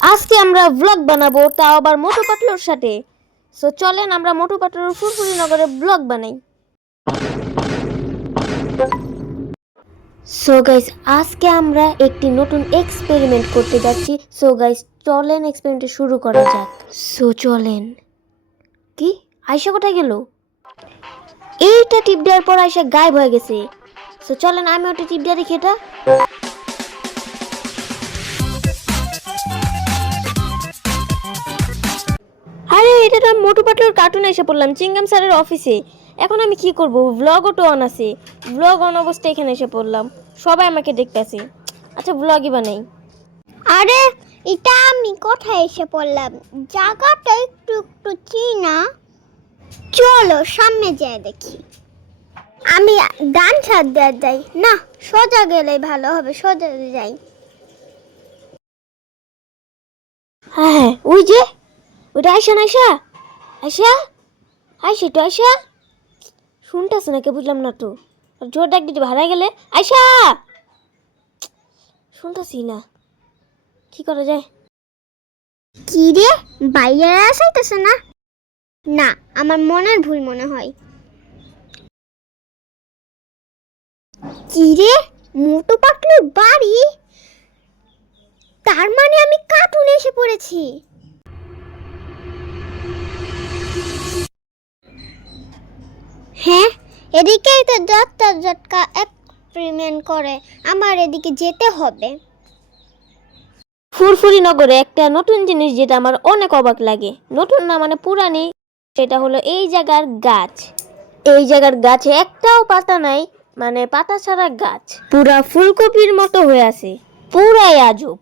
আজকে আমরা ব্লগ বানাবো, তাও আবার মোটু পাতলুর সাথে। সো চলেন আমরা মোটু পাতলুর ফুরফুরি নগরে ব্লগ বানাই। সো গাইস, আজকে আমরা একটি নতুন এক্সপেরিমেন্ট করতে যাচ্ছি। সো গাইস, চলেন এক্সপেরিমেন্টটা শুরু করা যাক। সো চলেন। কি আয়শা কোথায় গেল? এইটা টিপ দেওয়ার পর আয়শা গায়েব হয়ে গেছে। সো চলেন আমি ওটা টিপ দিয়ে দেখি। এটা আরে এটা তো আমি মোটু পাতলুর কার্টুনে এসে পড়লাম, চিংগাম স্যারের অফিসে। এখন আমি কি করব? ব্লগও তো অন আছে, ব্লগ অন অবস্থায় এখানে এসে পড়লাম, সবাই আমাকে দেখতেছে। আচ্ছা ব্লগই বানাই। আরে এটা আমি কোথায় এসে পড়লাম? জায়গাটা একটু একটু চিনা। চলো সামনে যেয়ে দেখি। আমি ডান সাইড দিয়ে যাই না, সোজা গেলেই ভালো হবে, সোজা যাই। হ্যাঁ হ্যাঁ, ওই যে ওইটা আয়শা না, আয়শা আয়শা আয়শা তো আয়শা শুনতেছে নাকি বুঝলাম না তো। জোর ডাক দিতে ভাড়া গেলে আয়শা শুনতেছি না, কি করা যায়? কি রে, বাইরে আসাইতেছে না? না, আমার মনের ভুল মনে হয়। কি রে, মোটু পাতলুর বাড়ি? তার মানে আমি কার্টুনে এসে পড়েছি। হ্যাঁ, এদিকেই তো যাত্রা জটকা এক্সপেরিমেন্ট করে, আমার এদিকে যেতে হবে। ফুরফুরি নগরে একটা নতুন জিনিস যেটা আমার অনেক অবাক লাগে, নতুন না মানে পুরানি, সেটা হলো এই জায়গার গাছ। এই জায়গার গাছে একটাও পাতা নাই, মানে পাতা ছাড়া গাছ, পুরা ফুলকপির মতো হয়ে আছে, পুরাই আজব।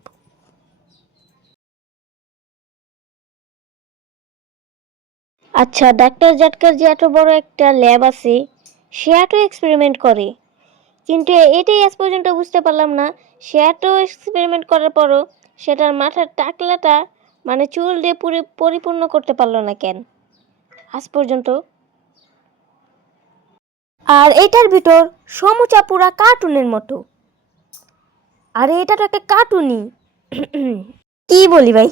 আচ্ছা ডাক্তার জাটকার যে এত বড় একটা ল্যাব আছে, সে এত এক্সপেরিমেন্ট করে, কিন্তু এটাই আজ পর্যন্ত বুঝতে পারলাম না, সে এত এক্সপেরিমেন্ট করার পরও সেটার মাথার টাকলাটা মানে চুল দিয়ে পরিপূর্ণ করতে পারলো না কেন আজ পর্যন্ত। আর এটার ভিতর সমুচা পুরা কার্টুনের মতো। আরে এটা তো একটা কার্টুনই। কি বলি ভাই?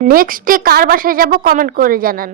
নেক্সট ডে কার বাসায় যাব কমেন্ট করে জানান।